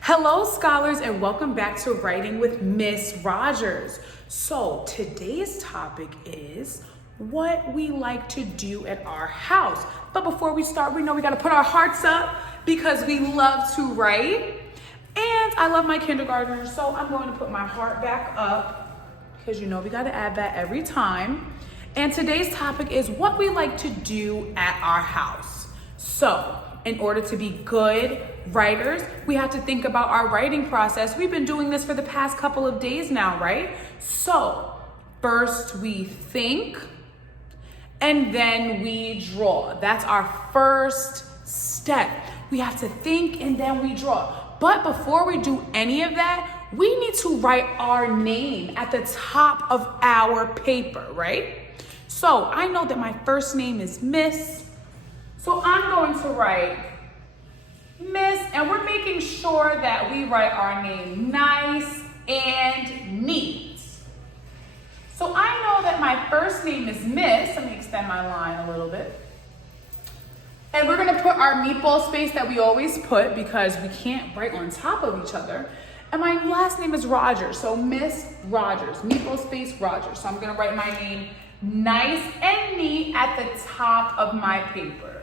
Hello, scholars, and welcome back to Writing with Miss Rogers. So today's topic is what we like to do at our house. But before we start, we know we got to put our hearts up because we love to write. And I love my kindergartners, so I'm going to put my heart back up because you know we got to add that every time. And today's topic is what we like to do at our house. So in order to be good writers, we have to think about our writing process. We've been doing this for the past couple of days now, right? So first we think and then we draw. That's our first step. We have to think and then we draw. But before we do any of that, we need to write our name at the top of our paper, right? So I know that my first name is Miss. So I'm going to write Miss, and we're making sure that we write our name nice and neat. So I know that my first name is Miss. Let me extend my line a little bit. And we're gonna put our meatball space that we always put because we can't write on top of each other. And my last name is Rogers, so Miss Rogers, meatball space Rogers. So I'm gonna write my name nice and neat at the top of my paper.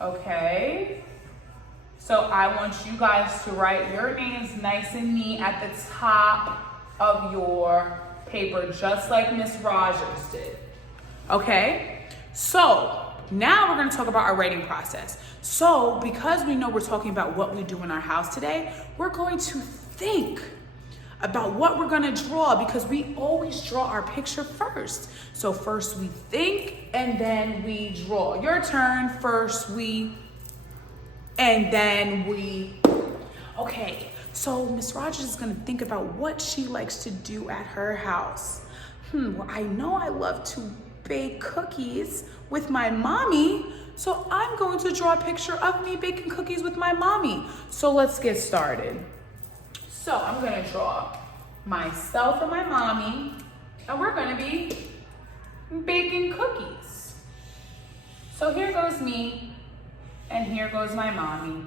Okay, so I want you guys to write your names nice and neat at the top of your paper, just like Miss Rogers did. Okay, so now we're gonna talk about our writing process. So because we know we're talking about what we do in our house today, we're going to think about what we're gonna draw because we always draw our picture first. So first we think and then we draw. Your turn, first we, and then we. Okay, so Miss Rogers is gonna think about what she likes to do at her house. Well, I know I love to bake cookies with my mommy, so I'm going to draw a picture of me baking cookies with my mommy. So let's get started. So I'm gonna draw myself and my mommy, and we're gonna be baking cookies. So here goes me, and here goes my mommy,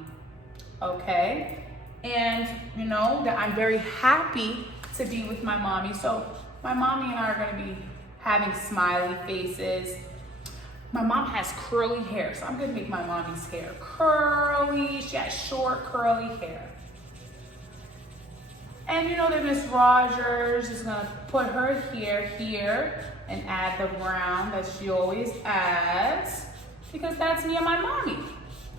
okay? And you know that I'm very happy to be with my mommy. So my mommy and I are gonna be having smiley faces. My mom has curly hair, so I'm gonna make my mommy's hair curly. She has short curly hair. And you know that Miss Rogers is gonna put her hair here and add the brown that she always adds because that's me and my mommy,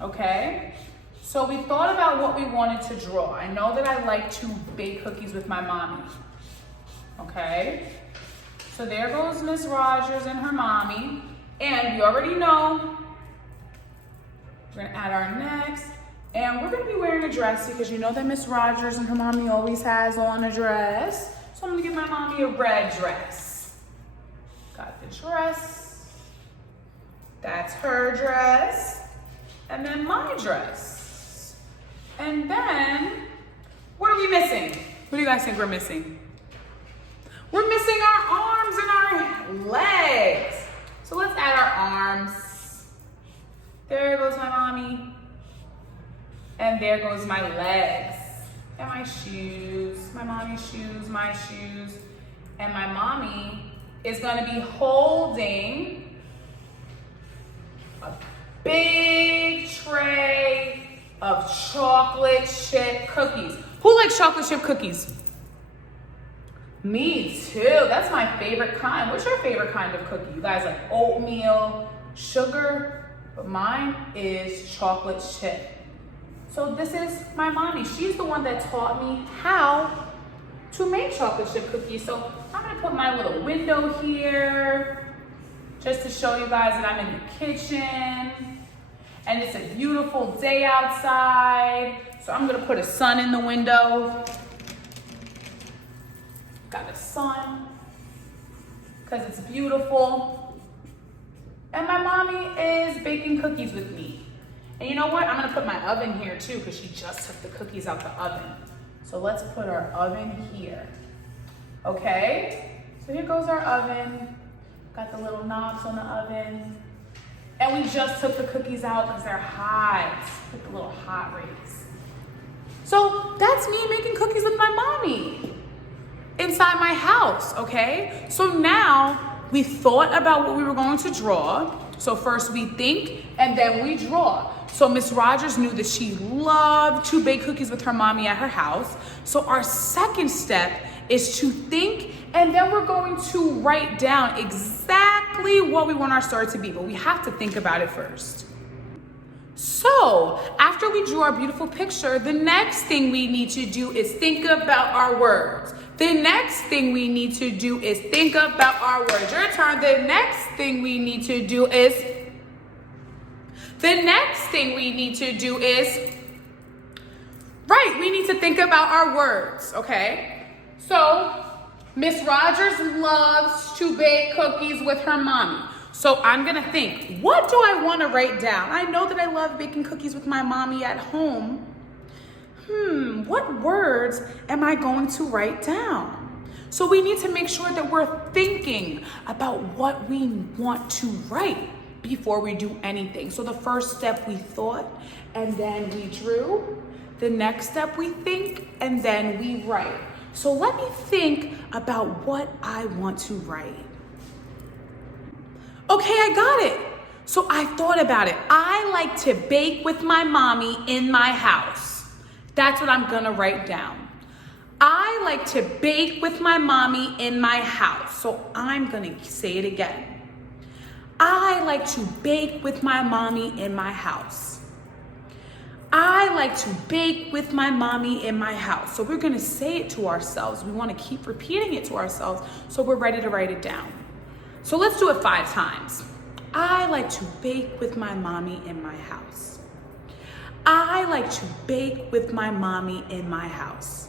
okay? So we thought about what we wanted to draw. I know that I like to bake cookies with my mommy, okay? So there goes Miss Rogers and her mommy. And we already know we're gonna add our necks. And we're gonna be wearing a dress because you know that Miss Rogers and her mommy always has on a dress. So I'm gonna give my mommy a red dress. Got the dress. That's her dress. And then my dress. And then, what are we missing? What do you guys think we're missing? We're missing our arms and our legs. So let's add our arms. There goes my mommy. And there goes my legs and my shoes, my mommy's shoes, my shoes. And my mommy is gonna be holding a big tray of chocolate chip cookies. Who likes chocolate chip cookies? Me too, that's my favorite kind. What's your favorite kind of cookie? You guys like oatmeal, sugar, but mine is chocolate chip. So this is my mommy. She's the one that taught me how to make chocolate chip cookies. So I'm gonna put my little window here just to show you guys that I'm in the kitchen. And it's a beautiful day outside. So I'm gonna put a sun in the window. Got the sun, because it's beautiful. And my mommy is baking cookies with me. And you know what? I'm gonna put my oven here too because she just took the cookies out the oven. So let's put our oven here. Okay, so here goes our oven. Got the little knobs on the oven. And we just took the cookies out because they're hot. Put the little hot rays. So that's me making cookies with my mommy inside my house, okay? So now we thought about what we were going to draw. So first we think and then we draw. So Miss Rogers knew that she loved to bake cookies with her mommy at her house. So our second step is to think, and then we're going to write down exactly what we want our story to be, but we have to think about it first. So after we drew our beautiful picture, the next thing we need to do is think about our words. The next thing we need to do is think about our words. Your turn. The next thing we need to do is right, we need to think about our words, okay? So Miss Rogers loves to bake cookies with her mommy. So I'm gonna think, what do I wanna write down? I know that I love baking cookies with my mommy at home. What words am I going to write down? So we need to make sure that we're thinking about what we want to write before we do anything. So the first step we thought, and then we drew. The next step we think, and then we write. So let me think about what I want to write. Okay, I got it. So I thought about it. I like to bake with my mommy in my house. That's what I'm gonna write down. I like to bake with my mommy in my house. So I'm gonna say it again. I like to bake with my mommy in my house. I like to bake with my mommy in my house. So we're gonna say it to ourselves. We wanna keep repeating it to ourselves so we're ready to write it down. So let's do it 5 times. I like to bake with my mommy in my house. I like to bake with my mommy in my house.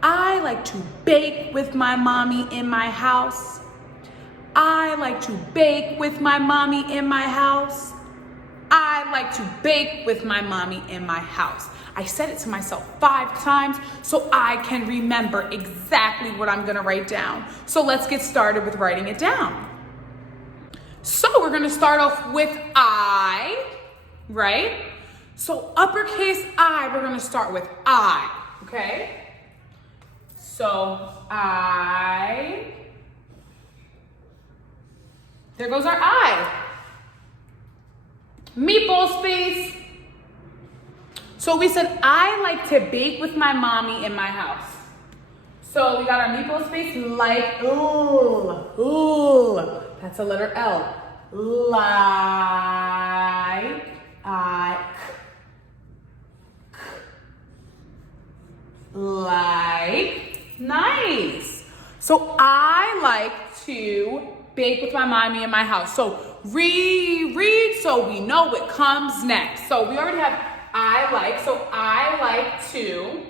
I like to bake with my mommy in my house. I like to bake with my mommy in my house. I like to bake with my mommy in my house. I said it to myself 5 times so I can remember exactly what I'm gonna write down. So let's get started with writing it down. So we're gonna start off with I, right? So uppercase I, we're gonna start with I, okay? So I, there goes our I. Meatball space. So we said, I like to bake with my mommy in my house. So we got our meatball space, like, ooh, that's a letter L. Like, nice. So I like to bake with my mommy in my house. So read so we know what comes next. So we already have I like, so I like to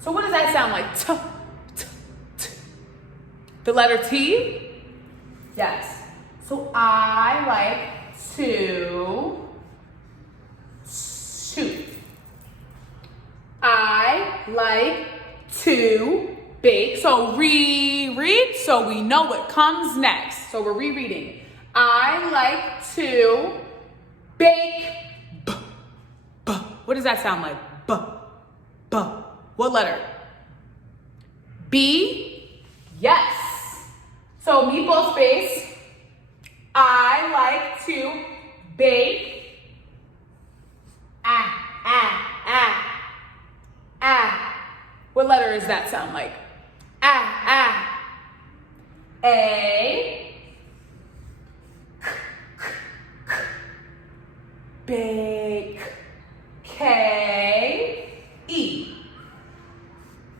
So what does that sound like? The letter T? Yes. So I like to shoot. I like to bake. So read so we know what comes next. So we're rereading. I like to bake. What does that sound like? What letter? B? Yes. So meatball space. I like to bake. What letter does that sound like? A. Bake. K. E.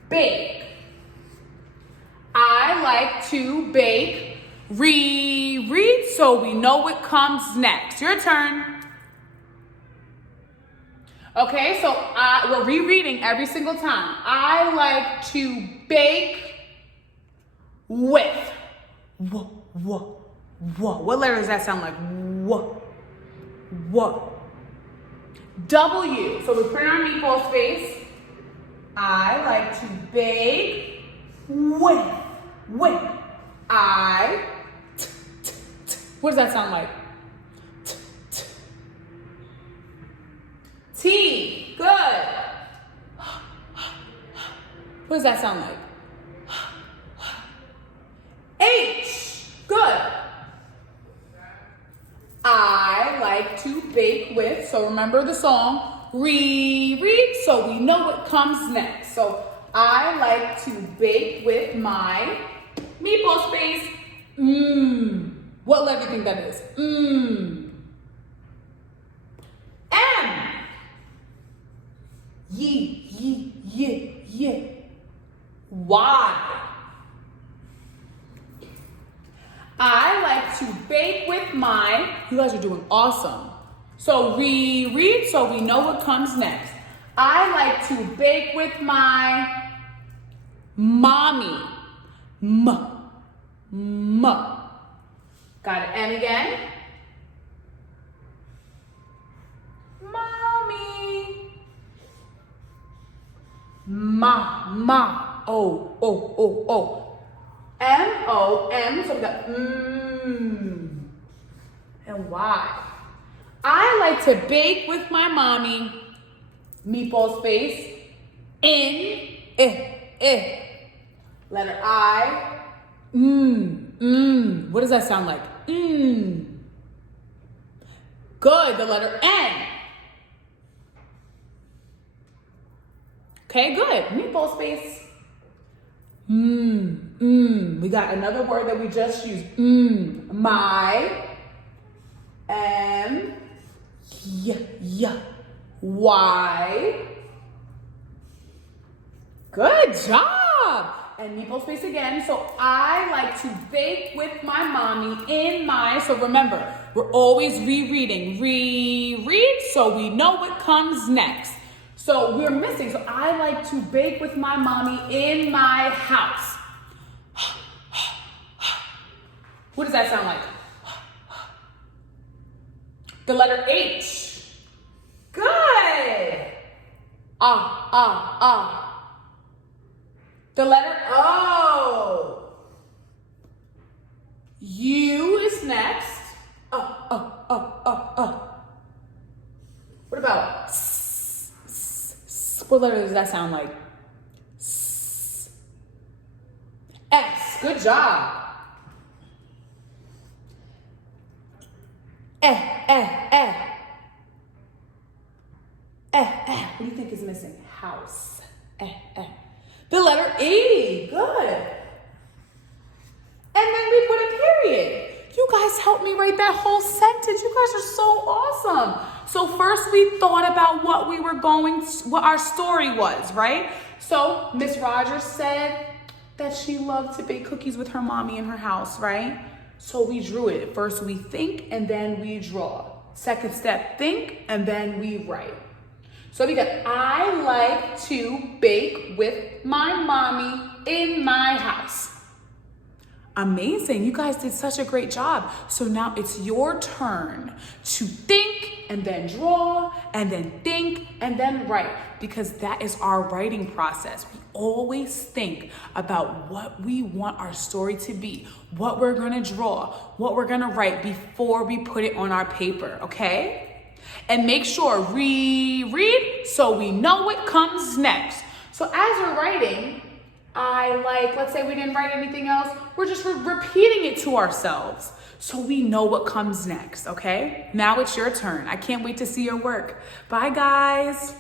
Bake. I like to bake. Read so we know what comes next. Your turn. Okay, so we're rereading every single time. I like to bake with. What letter does that sound like? W. So we put in our meatball space. I like to bake with. I. What does that sound like? does that sound like? H. Good. I like to bake with, so remember the song, read, so we know what comes next. So I like to bake with my meatball space. What letter do you think that is? M. Ye. Y. I like to bake with my, you guys are doing awesome. So read, so we know what comes next. I like to bake with my mommy. M. Got it, M again. Mommy. Ma. O. M-O-M, so we got and Y. I like to bake with my mommy, meatball space, letter I, what does that sound like? Good, the letter N. Okay, good, meatball space. We got another word that we just used. My. M. Y. Good job. And meatball space again. So I like to bake with my mommy in my, so remember, we're always rereading. Read, so we know what comes next. So we're missing. So I like to bake with my mommy in my house. What does that sound like? The letter H. Good. The letter O. U is next. What about S? What letter does that sound like? S. Good job. What do you think is missing? House. The letter E. Good. And then we put a period. You guys helped me write that whole sentence. You guys are so awesome. So first we thought about what our story was, right? So Miss Rogers said that she loved to bake cookies with her mommy in her house, right? So we drew it. First we think and then we draw. Second step, think and then we write. So we got, I like to bake with my mommy in my house. Amazing, you guys did such a great job. So now it's your turn to think and then draw and then think and then write, because that is our writing process. We always think about what we want our story to be, what we're gonna draw, what we're gonna write before we put it on our paper, okay? And make sure, read, so we know what comes next. So as we're writing, let's say we didn't write anything else, we're just repeating it to ourselves so we know what comes next, okay? Now it's your turn. I can't wait to see your work. Bye, guys.